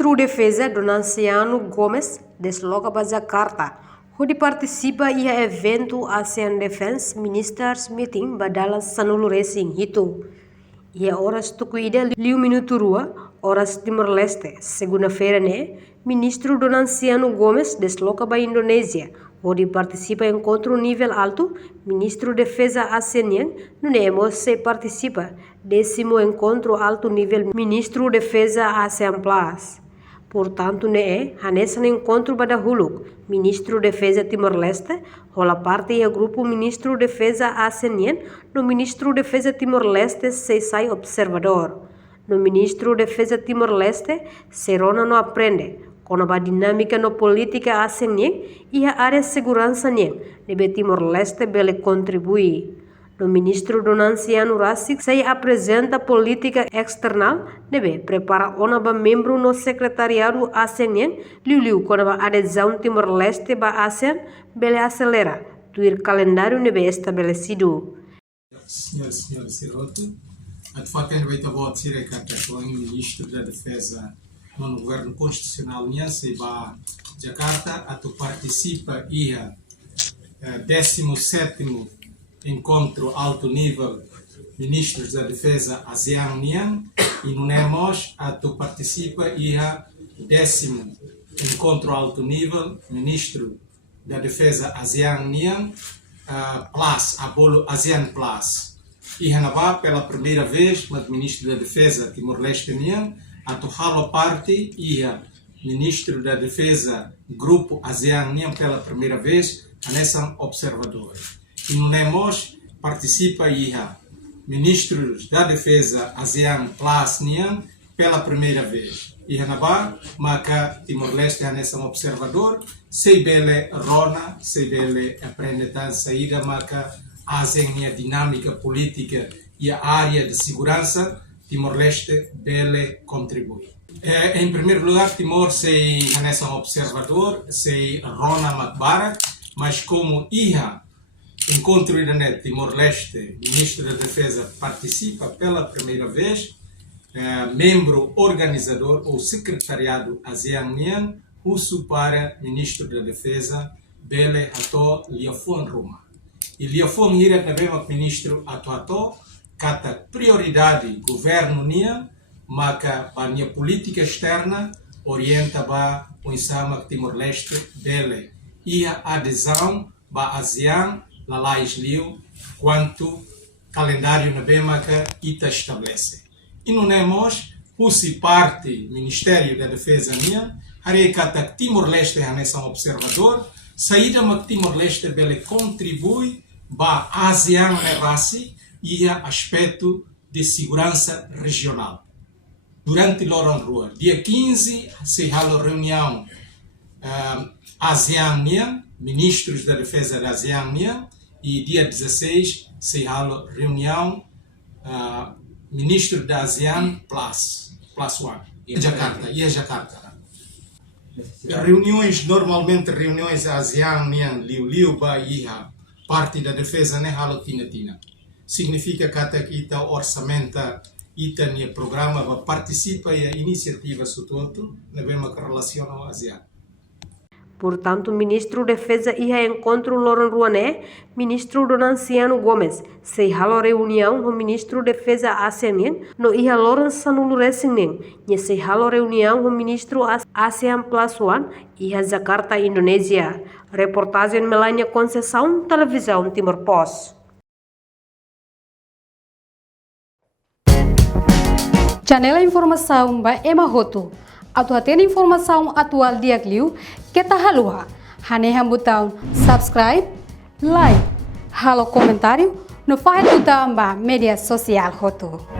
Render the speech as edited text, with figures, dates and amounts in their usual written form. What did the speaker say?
Ministro Defesa Donanciano Gomes desloca para Jakarta, onde participa em evento ASEAN Defense Ministers Meeting badala sanulu racing itu. Ia horas tukuida 5 minuto rua, horas Timor-Leste, segunda-feira né, Ministro Donanciano Gomes desloca para Indonésia, onde participa em encontro nível alto, Ministro Defesa ASEAN, no Nemo se participa, 10º encontro alto nível Ministro Defesa ASEAN Plus. Portanto, né, nesse encontro pada huluk, Ministro Defesa Timor-Leste, rola parte e grupo Ministro Defesa ASEAN, no Ministro Defesa Timor-Leste se sai observador. No Ministro Defesa Timor-Leste, Serona não aprende, com a dinâmica no política ASEAN e a área de segurança nebe Timor-Leste bele contribui. No Ministro Donanciano Rassik se apresenta política external nebe prepara onaba membro no secretariado ASEAN liu com a adesão Timor-Leste ba ASEAN bele acelera tuir calendário nebe estabelecido. Senhor Siroto, a de facto vai ter voto ser o Ministro da Defesa no governo constitucional se ba Jakarta a tu participa ia 17º encontro alto nível ministros da defesa ASEAN e no NEMOS a tu participa ia 10º encontro alto nível ministro da defesa ASEAN Plus, abolo ASEAN Plus. E renova pela primeira vez, mas ministro da defesa Timor-Leste a tu halo parte ia ministro da defesa grupo ASEAN pela primeira vez nessa observador. E no NEMOS participa ia ministros da defesa ASEAN Plus pela primeira vez. E renova maca Timor-Leste nessa observador, sei bele rona, sei bele aprende tan saída maca ASEAN dinâmica política e a área de segurança Timor-Leste bele contribui. Em primeiro lugar, Timor sei nessa observador, sei Rona Macbara, mas como ia encontro Timor-Leste, ministro da Defesa participa pela primeira vez, membro organizador ou secretariado ASEAN, uso para ministro da Defesa bele ato liafon Roma. E liafon ira também ministro ato kata prioridade governo maka a minha política externa orienta ba o insama Timor-Leste bele e a adesão ba ASEAN la lais liu quanto calendário na bemaca ita estabelece. E no NEMOS pusi parte Ministério da Defesa harei kata Timor-Leste nessa observador saída mak Timor-Leste bele contribui ba ASEAN rasi e aspecto de segurança regional. Durante Loron Rua, dia 15, se halo reunião ASEAN, ministros da defesa da ASEAN, e dia 16, se halo reunião ministro da ASEAN Plus One, Jakarta, e Jakarta. Reuniões, normalmente reuniões ASEAN, liu ba iha, parte da defesa, ne halo tina. Significa que até ita orçamenta ita nia programa va participa e iniciativa sutonto na bema que relaciona ao ASEAN. Portanto, Ministro Defesa ia encontro Loron Ruané, Ministro Donanciano Gomes, se halo reunião no Ministro Defesa ASEAN, no ia Loron sanulu racing e se halo reunião no Ministro ASEAN Plus One, ia Jakarta, Indonésia. Reportagem Melania Conceição, Televisão Timor Post. Janela informação ba emahoto. Atu tem informação atual dia kliu kita halua. Hane hambutão subscribe, like, halo comentário no faz tuta ba media social hoto.